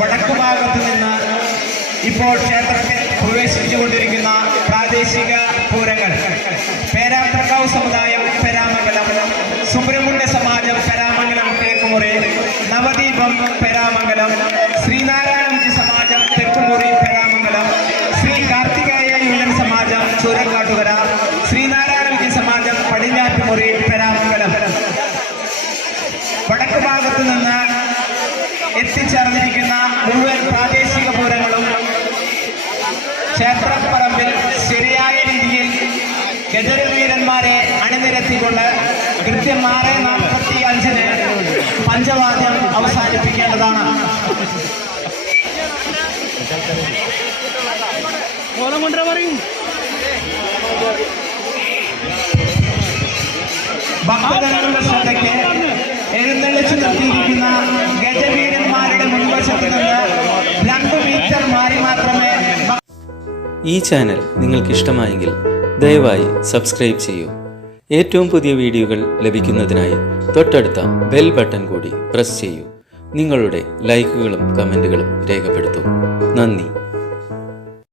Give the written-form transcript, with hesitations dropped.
വടക്കുഭാഗത്ത് നിന്ന് ഇപ്പോൾ ക്ഷേത്രത്തിൽ പ്രവേശിച്ചുകൊണ്ടിരിക്കുന്ന പ്രാദേശിക പൂരങ്ങൾ പേരാത്രക്കാവ് സമുദായം പെരാമംഗലം, സുബ്രഹ്മണ്യ സമാജം പെരാമംഗലം തേക്കുമുറി, നവദീപം പെരാമംഗലം, ശ്രീനാരായണ വിജയ സമാജം തെക്കുമുറി പെരാമംഗലം, ശ്രീ കാർത്തികേയ യുവജന സമാജം ചൂരക്കാട്ടുകര, ശ്രീനാരായണ വിജയ സമാജം പടിഞ്ഞാറ്റുമുറി പെരാമംഗലം. വടക്കുഭാഗത്ത് നിന്ന് എത്തിച്ചേർന്നിരിക്കുന്ന മുഴുവൻ പ്രാദേശിക പൂരങ്ങളും ക്ഷേത്രപ്പറമ്പിൽ ശരിയായ രീതിയിൽ ഗജവീരന്മാരെ അണിനിരത്തിക്കൊണ്ട് കൃത്യം 6:45 പഞ്ചവാദ്യം അവസാനിപ്പിക്കേണ്ടതാണ്. ഭക്തജനങ്ങളുടെ ശ്രദ്ധയ്ക്ക് എഴുന്നള്ളിച്ചു നിർത്തിയിരിക്കുന്ന ഗജവീരന്മാരുടെ മുൻവശത്ത് നിന്ന് 2 മീറ്റർ മാറി മാത്രമേ. ഈ ചാനൽ നിങ്ങൾക്ക് ഇഷ്ടമായെങ്കിൽ ദയവായി സബ്സ്ക്രൈബ് ചെയ്യൂ. ഏറ്റവും പുതിയ വീഡിയോകൾ ലഭിക്കുന്നതിനായി തൊട്ടടുത്ത ബെൽ ബട്ടൺ കൂടി പ്രസ് ചെയ്യൂ. നിങ്ങളുടെ ലൈക്കുകളും കമൻറ്റുകളും രേഖപ്പെടുത്തൂ. നന്ദി.